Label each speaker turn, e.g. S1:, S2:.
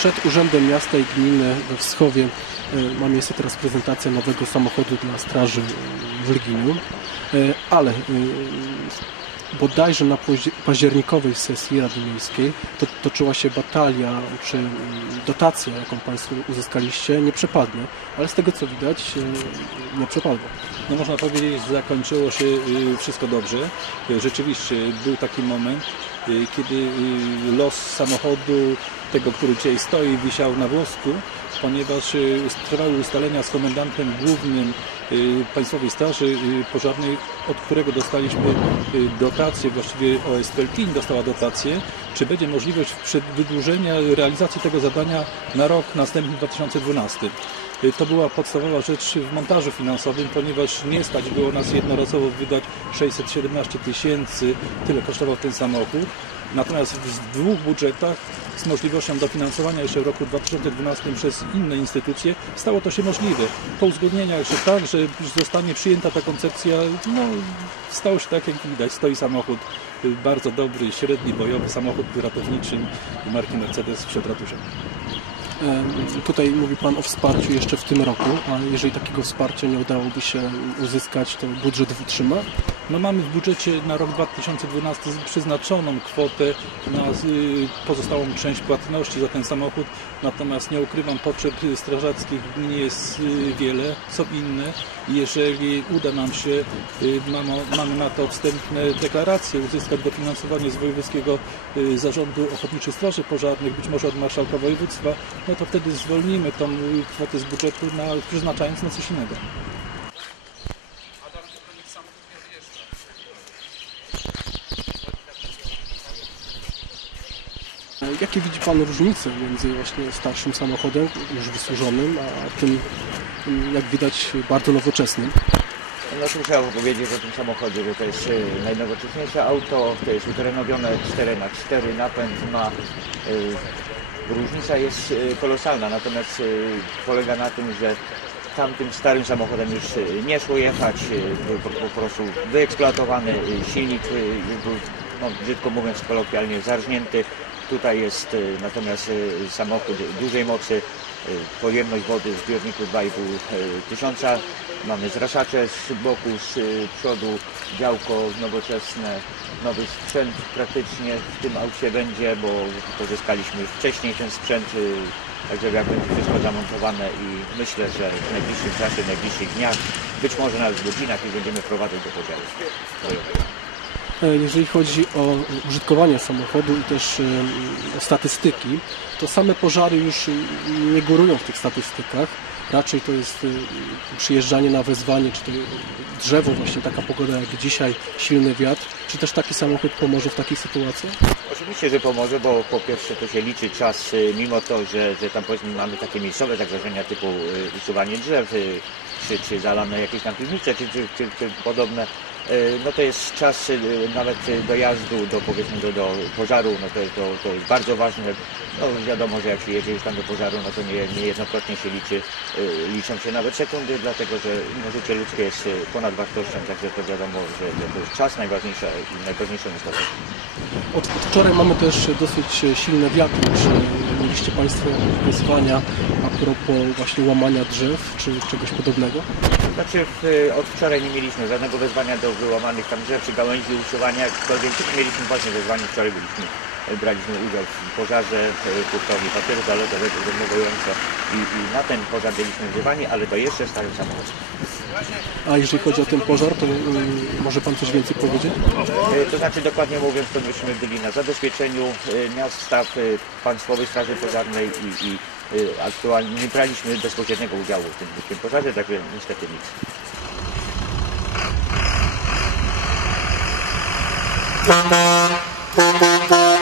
S1: Przed Urzędem Miasta i Gminy we Wschowie e, ma miejsce teraz prezentacja nowego samochodu dla straży e, w Leginiu, E, ale bodajże na październikowej sesji Rady Miejskiej to, toczyła się batalia, czy dotacja, jaką Państwo uzyskaliście, nie przepadnie, ale z tego co widać nie przepadła.
S2: No można powiedzieć, że zakończyło się y, wszystko dobrze. Rzeczywiście był taki moment, y, kiedy y, los samochodu, tego, który dzisiaj stoi, wisiał na włosku, ponieważ y, trwały ustalenia z komendantem głównym y, Państwowej Straży y, Pożarnej, od którego dostaliśmy dotację, właściwie OSP Team dostała dotację, czy będzie możliwość wydłużenia realizacji tego zadania na rok następny 2012. Y, To była podstawowa rzecz w montażu finansowym, ponieważ nie stać było nas jednorazowo wydać 617 tysięcy, tyle kosztował ten samochód. Natomiast w dwóch budżetach z możliwością dofinansowania jeszcze w roku 2012 przez inne instytucje stało to się możliwe. Po uzgodnieniach, że tak, że zostanie przyjęta ta koncepcja, no stało się tak jak widać. Stoi samochód y, bardzo dobry, średni bojowy samochód ratowniczy marki Mercedes przed ratuszem.
S1: E, Tutaj mówi Pan o wsparciu jeszcze w tym roku, a jeżeli takiego wsparcia nie udałoby się uzyskać, to budżet wytrzyma?
S2: No mamy w budżecie na rok 2012 przeznaczoną kwotę na y, pozostałą część płatności za ten samochód, natomiast nie ukrywam, potrzeb strażackich gminie jest y, wiele, są inne. Jeżeli uda nam się, y, mamy, na to wstępne deklaracje, uzyskać dofinansowanie z Wojewódzkiego Zarządu Ochotniczych Straży Pożarnych, być może od Marszałka Województwa, no to wtedy zwolnimy tą y, kwotę z budżetu, na, przeznaczając na coś innego.
S1: Jakie widzi Pan różnice między właśnie starszym samochodem, już wysłużonym, a tym, jak widać, bardzo nowoczesnym?
S3: No cóż trzeba powiedzieć o tym samochodzie, że to jest e, najnowocześniejsze auto, to jest uterenowione 4x4, napęd ma. e, Różnica jest e, kolosalna, natomiast e, polega na tym, że tamtym starym samochodem już e, nie szło jechać, był po, prostu wyeksploatowany silnik, był, no, brzydko mówiąc kolokwialnie, zarżnięty. Tutaj jest e, natomiast e, samochód dużej mocy, e, pojemność wody w zbiorniku 2,5 e, tysiąca. Mamy zraszacze z boku, z y, przodu, działko nowoczesne, nowy sprzęt praktycznie w tym aucie będzie, bo pozyskaliśmy wcześniej ten sprzęt, y, także jak będzie wszystko zamontowane i myślę, że w najbliższym czasie, w najbliższych dniach, być może nawet w godzinach już będziemy prowadzić do podziału
S1: Jeżeli chodzi o użytkowanie samochodu i też e, statystyki, to same pożary już e, nie górują w tych statystykach. Raczej to jest e, przyjeżdżanie na wezwanie, czy to drzewo, właśnie taka pogoda jak dzisiaj, silny wiatr. Czy też taki samochód pomoże w takiej sytuacji?
S3: Oczywiście, że pomoże, bo po pierwsze to się liczy czas, mimo to, że, że tam powiedzmy mamy takie miejscowe zagrożenia typu usuwanie drzew, czy, czy zalane jakieś tam piwnice, czy, czy, czy, czy podobne, no to jest czas y, nawet dojazdu do powiedzmy do, do pożaru, no to, to, to jest bardzo ważne. No wiadomo, że jak się jedzie już tam do pożaru, no to nie, niejednokrotnie się liczy, y, liczą się nawet sekundy, dlatego że no, życie ludzkie jest ponad wartością, także to wiadomo, że, to jest czas najważniejsze i najważniejszą istotą.
S1: Od, wczoraj mamy też dosyć e, silne wiatry. Czy mieliście Państwo wyzwania a propos właśnie łamania drzew, czy czegoś podobnego?
S3: Znaczy w, od wczoraj nie mieliśmy żadnego wezwania do wyłamanych tam drzew czy gałęzi usuwania, jakkolwiek mieliśmy właśnie wezwanie, wczoraj byliśmy, e, braliśmy udział w pożarze e, hurtowni papieru zalotowego zajmująco i, i na ten pożar byliśmy wzywani, ale to jeszcze starym samochodem.
S1: A jeżeli chodzi o ten pożar, to mm, może Pan coś więcej powiedzieć?
S3: E, To znaczy dokładnie mówiąc, to myśmy byli na zabezpieczeniu e, miasta, e, Państwowej Straży Pożarnej i, i e, aktualnie nie braliśmy bezpośredniego udziału w tym, w tym pożarze, także niestety nic.
S4: Thank you.